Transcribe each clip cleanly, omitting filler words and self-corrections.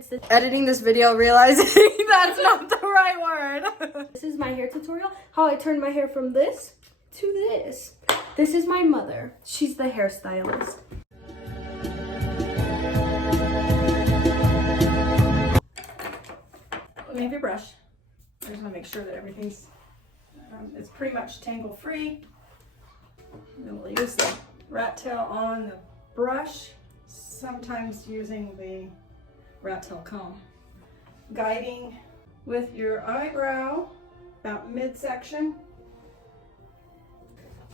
experienced editing this video, realizing that's not the right word. This is my hair tutorial, how I turned my hair from this to this. This is my mother. She's the hairstylist. Let me have your brush. I just want to make sure that everything's it's pretty much tangle free. And we'll use the rat tail on the brush, sometimes using the rat tail comb. Guiding with your eyebrow about midsection.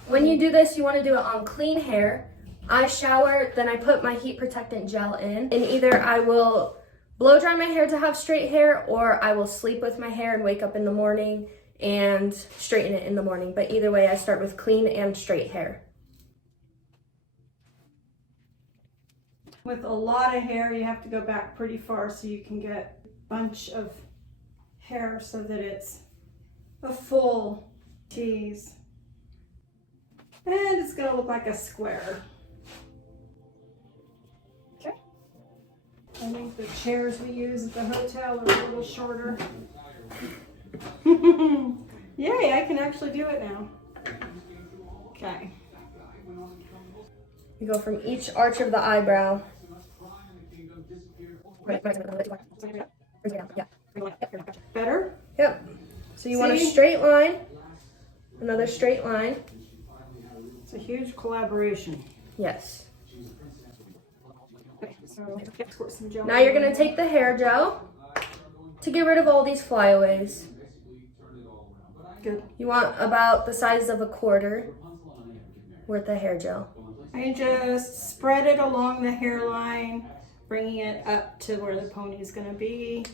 When you do this, you want to do it on clean hair. I shower, then I put my heat protectant gel in, and either I will blow dry my hair to have straight hair, or I will sleep with my hair and wake up in the morning and straighten it in the morning. But either way, I start with clean and straight hair. With a lot of hair, you have to go back pretty far so you can get a bunch of hair so that it's a full tease. And it's gonna look like a square. Okay. I think the chairs we use at the hotel are a little shorter. Yay, I can actually do it now. Okay. You go from each arch of the eyebrow. Better? Yep. So you want a straight line, another straight line. It's a huge collaboration. Yes. Okay, so squirt some gel. Now you're going to take the hair gel to get rid of all these flyaways. Good. You want about the size of a quarter worth of hair gel. I just spread it along the hairline, bringing it up to where the pony is going to be.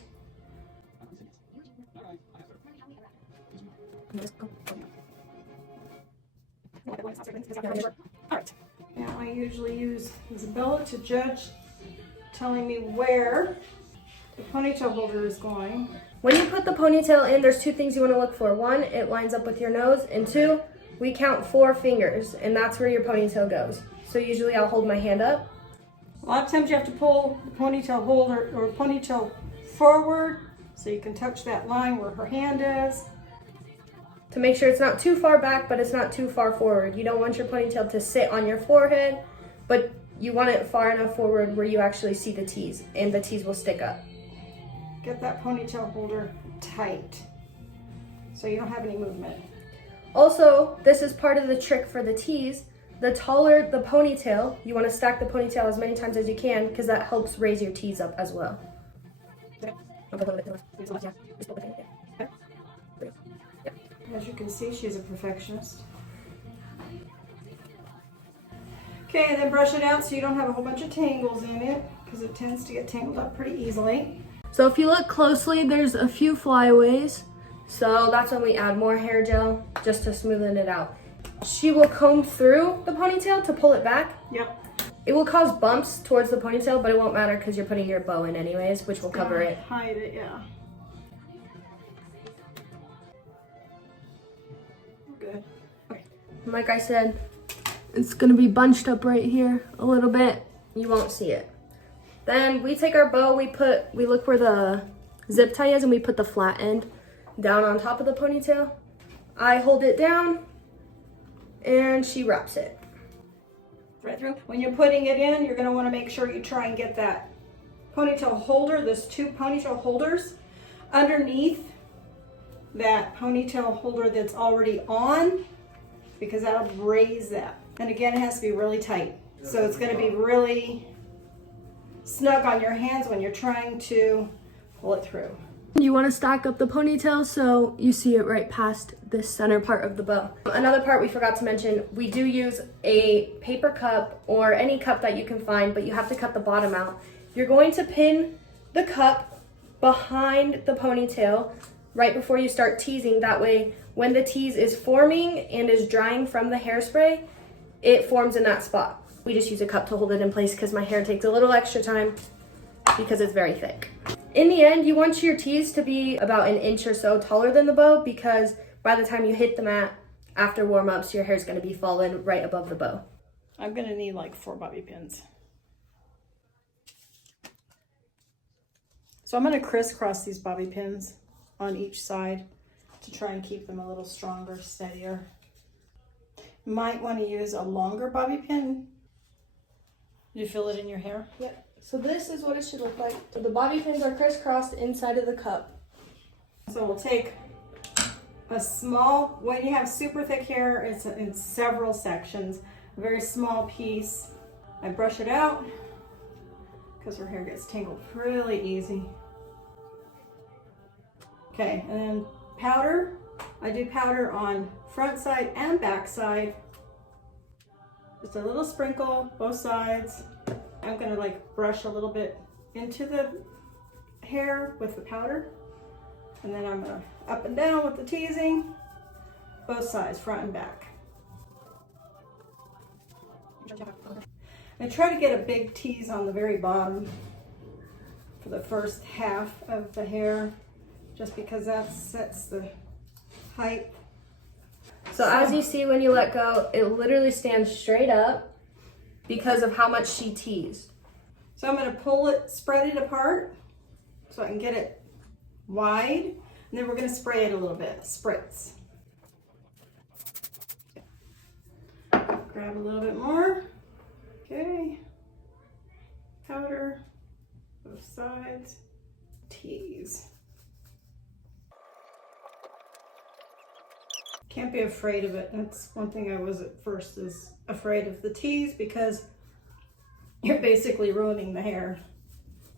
Alright. Now I usually use Isabella to judge, telling me where the ponytail holder is going. When you put the ponytail in, there's two things you want to look for. One, it lines up with your nose, and two, we count 4 fingers, and that's where your ponytail goes. So usually I'll hold my hand up. A lot of times you have to pull the ponytail holder or ponytail forward so you can touch that line where her hand is. To make sure it's not too far back, but it's not too far forward. You don't want your ponytail to sit on your forehead, but you want it far enough forward where you actually see the tease, and the tease will stick up. Get that ponytail holder tight so you don't have any movement. Also, this is part of the trick for the tease. The taller the ponytail, you want to stack the ponytail as many times as you can because that helps raise your tease up as well. As you can see, she's a perfectionist. Okay, and then brush it out so you don't have a whole bunch of tangles in it because it tends to get tangled up pretty easily. So if you look closely, there's a few flyaways. So that's when we add more hair gel just to smoothen it out. She will comb through the ponytail to pull it back. Yep. It will cause bumps towards the ponytail, but it won't matter because you're putting your bow in anyways, which will cover it. Hide it, yeah. Good. Okay. Like I said, it's gonna be bunched up right here a little bit. You won't see it. Then we take our bow, we look where the zip tie is, and we put the flat end down on top of the ponytail. I hold it down, and she wraps it. Right through. When you're putting it in, you're going to want to make sure you try and get that ponytail holder, there's 2 ponytail holders underneath that ponytail holder that's already on, because that'll raise that. And again, it has to be really tight. So it's going to be really snug on your hands when you're trying to pull it through. You want to stack up the ponytail so you see it right past this center part of the bow. Another part we forgot to mention, we do use a paper cup or any cup that you can find, but you have to cut the bottom out. You're going to pin the cup behind the ponytail right before you start teasing. That way, when the tease is forming and is drying from the hairspray, it forms in that spot. We just use a cup to hold it in place because my hair takes a little extra time because it's very thick. In the end, you want your tease to be about 1 inch or so taller than the bow, because by the time you hit the mat after warm-ups, your hair is going to be falling right above the bow. I'm going to need like 4 bobby pins. So I'm going to crisscross these bobby pins on each side to try and keep them a little stronger, steadier. You might want to use a longer bobby pin. You feel it in your hair? Yep. So this is what it should look like. So the bobby pins are crisscrossed inside of the cup. So we'll take a small, when you have super thick hair, it's in several sections, a very small piece. I brush it out because her hair gets tangled really easy. Okay, and then powder. I do powder on front side and back side. Just a little sprinkle, both sides. I'm gonna like brush a little bit into the hair with the powder. And then I'm gonna up and down with the teasing, both sides, front and back. And try to get a big tease on the very bottom for the first half of the hair, just because that sets the height. So as you see, when you let go, it literally stands straight up because of how much she teased. So I'm gonna pull it, spread it apart so I can get it wide, and then we're gonna spray it a little bit, spritz. Grab a little bit more. Okay. Powder, both sides, tease. Can't be afraid of it. That's one thing I was at first, is afraid of the tease because you're basically ruining the hair.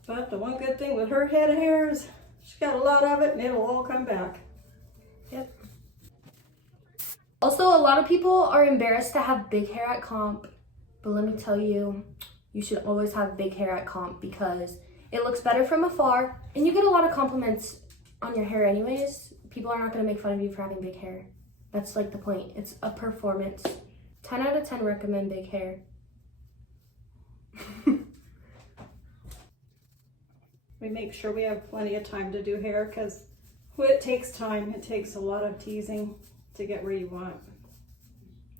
But the one good thing with her head of hair is she's got a lot of it and it'll all come back. Yep. Also, a lot of people are embarrassed to have big hair at comp, but let me tell you, you should always have big hair at comp because it looks better from afar and you get a lot of compliments on your hair anyways. People are not going to make fun of you for having big hair. That's like the point. It's a performance. 10 out of 10 recommend big hair. We make sure we have plenty of time to do hair because it takes time. It takes a lot of teasing to get where you want.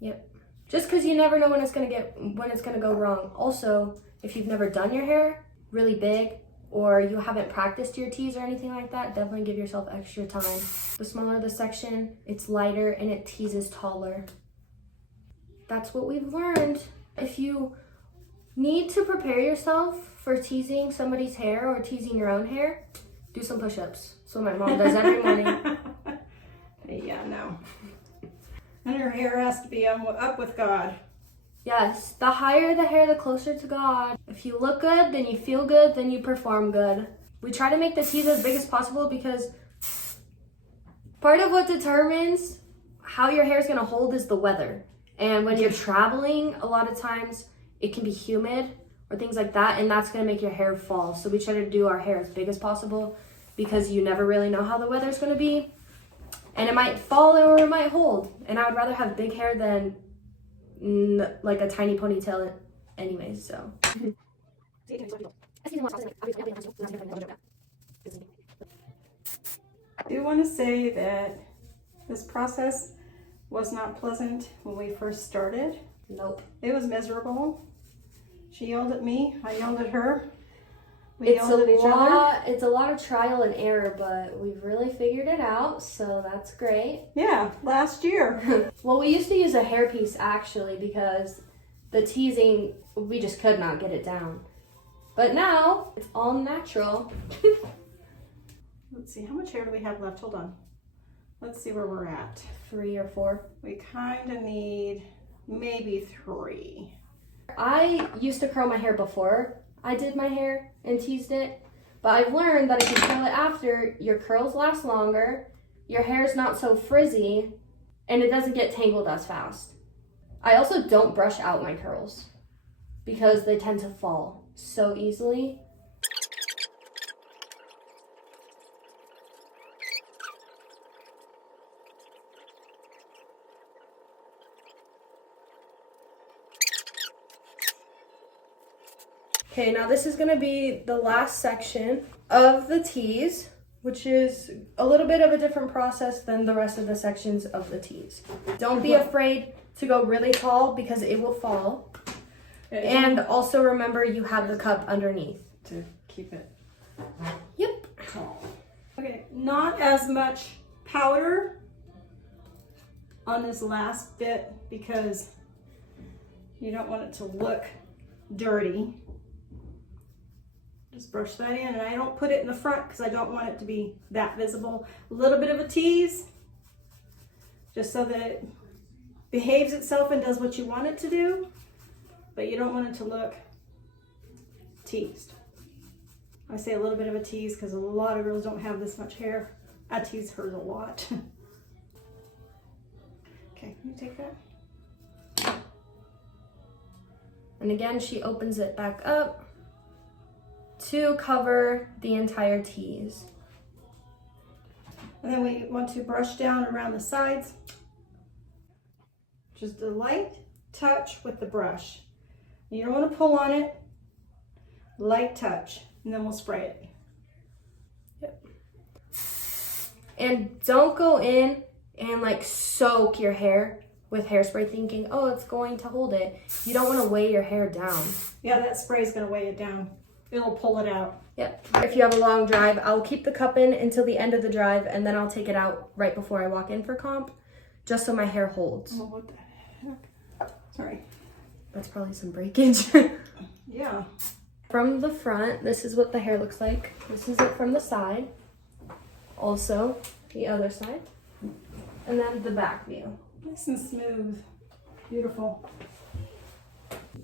Yep. Just because you never know when it's gonna go wrong. Also, if you've never done your hair really big or you haven't practiced your tease or anything like that, definitely give yourself extra time. The smaller the section, it's lighter and it teases taller. That's what we've learned. If you need to prepare yourself for teasing somebody's hair or teasing your own hair, do some push-ups. So my mom does every morning. Yeah, no. And her hair has to be up with God. Yes, the higher the hair, the closer to God. If you look good, then you feel good, then you perform good. We try to make the tease as big as possible because part of what determines how your hair is going to hold is the weather. And when you're traveling, a lot of times it can be humid or things like that, and that's going to make your hair fall. So we try to do our hair as big as possible because you never really know how the weather's going to be. And it might fall or it might hold. And I would rather have big hair than like a tiny ponytail anyways, so. I do want to say that this process was not pleasant when we first started. Nope. It was miserable. She yelled at me, I yelled at her. We It's yelled at each other. it's a lot of trial and error, but we've really figured it out, so that's great. Yeah, last year. Well, we used to use a hairpiece actually because the teasing, we just could not get it down. But now, it's all natural. Let's see, how much hair do we have left? Hold on. Let's see where we're at. 3 or 4. We kind of need maybe 3. I used to curl my hair before I did my hair and teased it, but I've learned that if you curl it after, your curls last longer, your hair's not so frizzy, and it doesn't get tangled as fast. I also don't brush out my curls because they tend to fall so easily. Okay, now this is gonna be the last section of the tease, which is a little bit of a different process than the rest of the sections of the tease. Don't be afraid to go really tall because it will fall. And also remember you have the cup underneath. To keep it. Yep. Okay, not as much powder on this last bit because you don't want it to look dirty. Just brush that in, and I don't put it in the front because I don't want it to be that visible. A little bit of a tease, just so that it behaves itself and does what you want it to do, but you don't want it to look teased. I say a little bit of a tease because a lot of girls don't have this much hair. I tease hers a lot. Okay, can you take that? And again, she opens it back up to cover the entire tease. And then we want to brush down around the sides. Just a light touch with the brush. You don't want to pull on it. Light touch, and then we'll spray it. Yep. And don't go in and like soak your hair with hairspray thinking, oh, it's going to hold it. You don't want to weigh your hair down. Yeah, that spray is going to weigh it down. It'll pull it out. Yep. If you have a long drive, I'll keep the cup in until the end of the drive, and then I'll take it out right before I walk in for comp, just so my hair holds. Oh, what the heck? Sorry. That's probably some breakage. Yeah. From the front, this is what the hair looks like. This is it from the side. Also, the other side. And then the back view. Nice and smooth. Beautiful.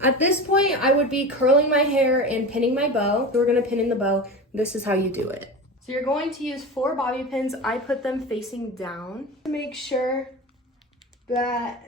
At this point, I would be curling my hair and pinning my bow. So we're gonna pin in the bow. This is how you do it. So you're going to use 4 bobby pins. I put them facing down to make sure that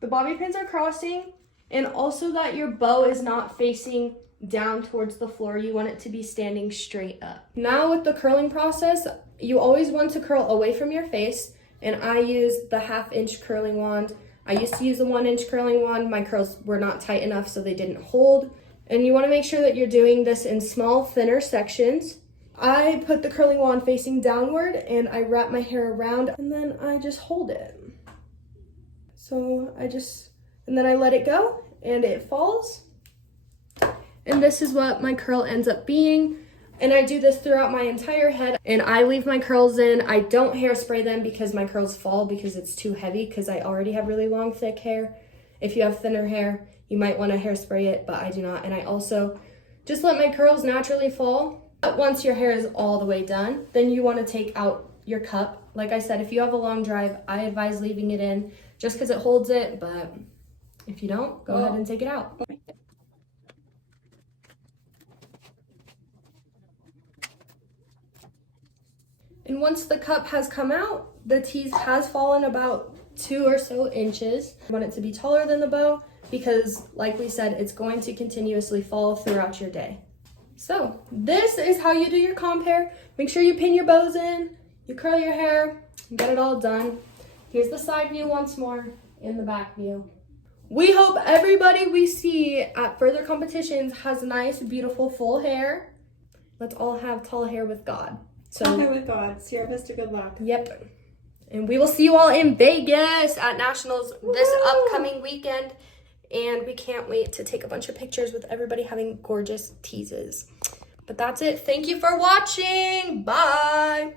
the bobby pins are crossing and also that your bow is not facing down towards the floor. You want it to be standing straight up. Now with the curling process, you always want to curl away from your face, and I use the 1/2 inch curling wand. I used to use the 1 inch curling wand. My curls were not tight enough, so they didn't hold. And you want to make sure that you're doing this in small, thinner sections. I put the curling wand facing downward and I wrap my hair around and then I just hold it. And then I let it go and it falls. And this is what my curl ends up being. And I do this throughout my entire head, and I leave my curls in. I don't hairspray them because my curls fall because it's too heavy, because I already have really long, thick hair. If you have thinner hair, you might want to hairspray it, but I do not. And I also just let my curls naturally fall. But once your hair is all the way done, then you want to take out your cup. Like I said, if you have a long drive, I advise leaving it in just because it holds it, but if you don't, go ahead and take it out. And once the cup has come out, the tease has fallen about 2 or so inches. I want it to be taller than the bow because, like we said, it's going to continuously fall throughout your day. So this is how you do your comp hair. Make sure you pin your bows in, you curl your hair, and get it all done. Here's the side view once more, in the back view. We hope everybody we see at further competitions has nice, beautiful, full hair. Let's all have tall hair with God. So, with God. Sierra Vista, good luck. Yep. And we will see you all in Vegas at Nationals this upcoming weekend. And we can't wait to take a bunch of pictures with everybody having gorgeous teases. But that's it. Thank you for watching. Bye.